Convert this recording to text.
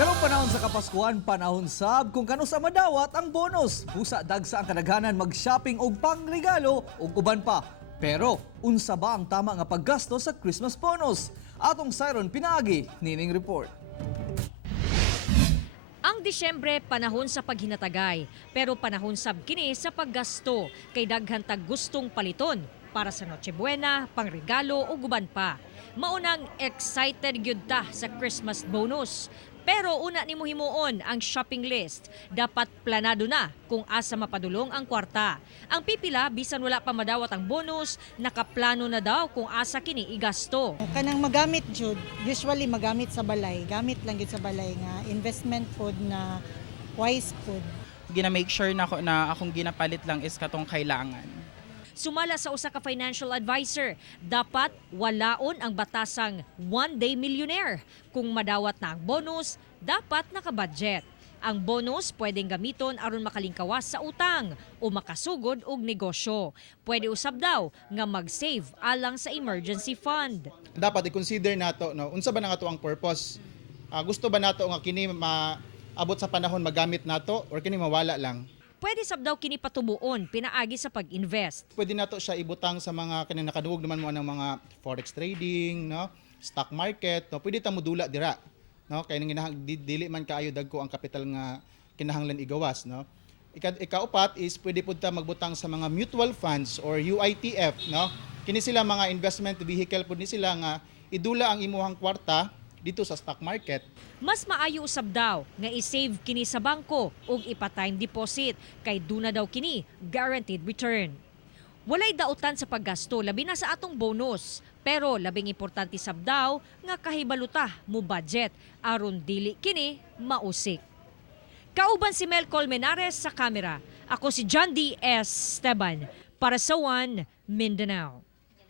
Karong panahon sa Kapaskuhan, panahon sab kung kano sa madawat ang bonus. Pusa dagsa ang kadaghanan mag-shopping og pangregalo ug uban pa. Pero unsa ba ang tama nga paggasto sa Christmas bonus? Atong Siron pinaagi nining report. Ang Disyembre panahon sa paghinatagay, pero panahon sab kini sa paggasto kay daghan tag gustong paliton para sa Noche Buena, pangregalo ug uban pa. Maunang excited gyud ta sa Christmas bonus. Pero una nimo himuon ang shopping list. Dapat planado na kung asa mapadulong ang kwarta. Ang pipila bisan wala pa madawat ang bonus, nakaplano na daw kung asa kini igasto. Kanang magamit jud, usually magamit sa balay, gamit lang gid sa balay nga investment food na wise food. Gina-make sure na akong ginapalit lang is katong kailangan. Sumala sa usa ka financial advisor, dapat walaon ang batasang one-day millionaire. Kung madawat na ang bonus, dapat nakabudget. Ang bonus pwedeng gamiton aron makalingkawas sa utang o makasugod og negosyo. Pwede usab daw nga mag-save alang sa emergency fund. Dapat i-consider nato no unsa ba na nga to ang purpose. Gusto ba nato nga kini maabot sa panahon magamit nato or kini mawala lang. Pwede sab daw kini patubuon pinaagi sa pag-invest. Pwede nato siya ibutang sa mga kanang nakaduog naman mo ng mga forex trading, no, stock market, no, pwede ta modula dira, no, kay nang dili man kaayo dagko ang kapital nga kinahanglan igawas, no. Ikaupat is pwede pud ta magbutang sa mga mutual funds or UITF, no. Kini sila mga investment vehicle pud ni sila nga idula ang imuhang kwarta dito sa stock market. Mas maayo usab daw nga i-save kini sa bangko ug ipa-time deposit kay duna daw kini guaranteed return. Walay dautan sa paggasto labi na sa atong bonus, pero labing importante sab daw nga kahibaluta mo budget aron dili kini mausik. Kauban si Mel Colmenares sa kamera. Ako si John D. S. Esteban para sa One Mindanao.